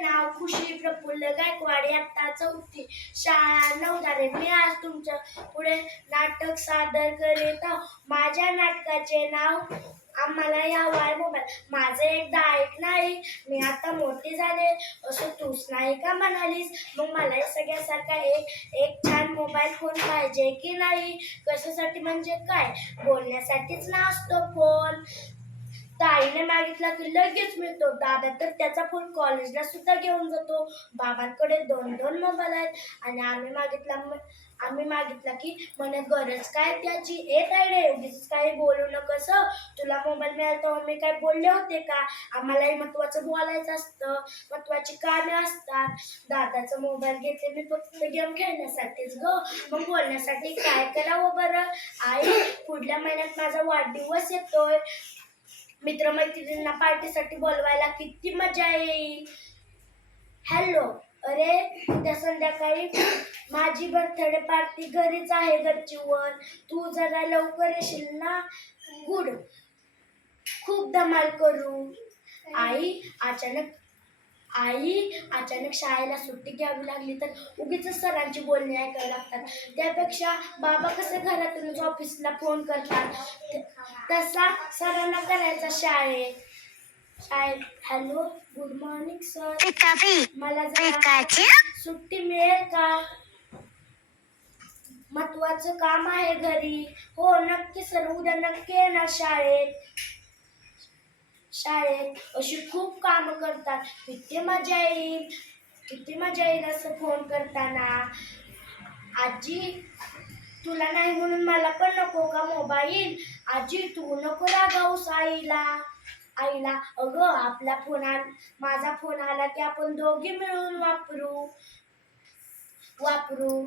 नाव खुशी प्रफुल्ल गायकवाड, इयत्ता चौथी, शाळा नवधारे. मी आज तुमच्या पुढे नाटक सादर करीत आहो. माझ्या नाटकाचे नाव आम्हाला यावाय मोबाईल. माझं एकदा ऐक नाही, मी आता मोठी झाले असं तूच नाही का म्हणालीस? मग मला सगळ्यासारखा एक छान मोबाईल फोन पाहिजे की नाही? कशासाठी म्हणजे काय? बोलण्यासाठीच ना असतो फोन. ताईने मागितला की लगेच मिळतो. दादा तर त्याचा फोन कॉलेजला सुद्धा घेऊन जातो. बाबांकडे 2-2 मोबाईल आहेत आणि आम्ही मागितला की म्हणे गरज काय त्याची? ताईडे उगीच काही बोलू नकोस. तुला मोबाईल मिळाला तेव्हा मी काय बोलले होते का? आम्हालाही महत्वाचं बोलायचं असतं, महत्वाची कामे असतात. दादाचा मोबाईल घेतले मी फक्त गेम खेळण्यासाठीच ग. मग बोलण्यासाठी काय करावं बरं? आई, पुढल्या महिन्यात माझा वाढदिवस येतोय. मित्रमैत्रिणींना पार्टीसाठी बोलवायला किती मजा येईल. हॅलो, अरे उद्या संध्याकाळी माझी बर्थडे पार्टी घरीच आहे गच्चीवर. तू जरा लवकर येशील ना? गुड. खूप धमाल करू. आई अचानक शाळेला सुट्टी घ्यावी लागली तर उगीच सरांची बोलणी ऐकायला लागतात. त्यापेक्षा बाबा कसे घरातूनच ऑफिसला फोन करतात तसा सरांना करायचा शाळेत. Hello, good morning sir. मला जरा सुट्टी मिळेल का? महत्वाचं काम आहे घरी. हो नक्की सर, उद्या नक्की येणार शाळेत. अशी खूप कामं करतात. किती मजा येईल असं फोन करताना. आजी, तुला नाही म्हणून मला पण नको का मोबाईल? आजी, तू नको रागावूस आईला. अगं माझा फोन आला की आपण दोघी मिळून वापरू.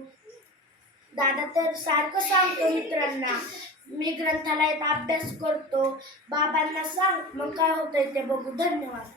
दादा तर सारखं सांगतो मित्रांना, मी ग्रंथालयात अभ्यास करतो. बाबांना सांग, मग काय होतंय ते बघू. धन्यवाद.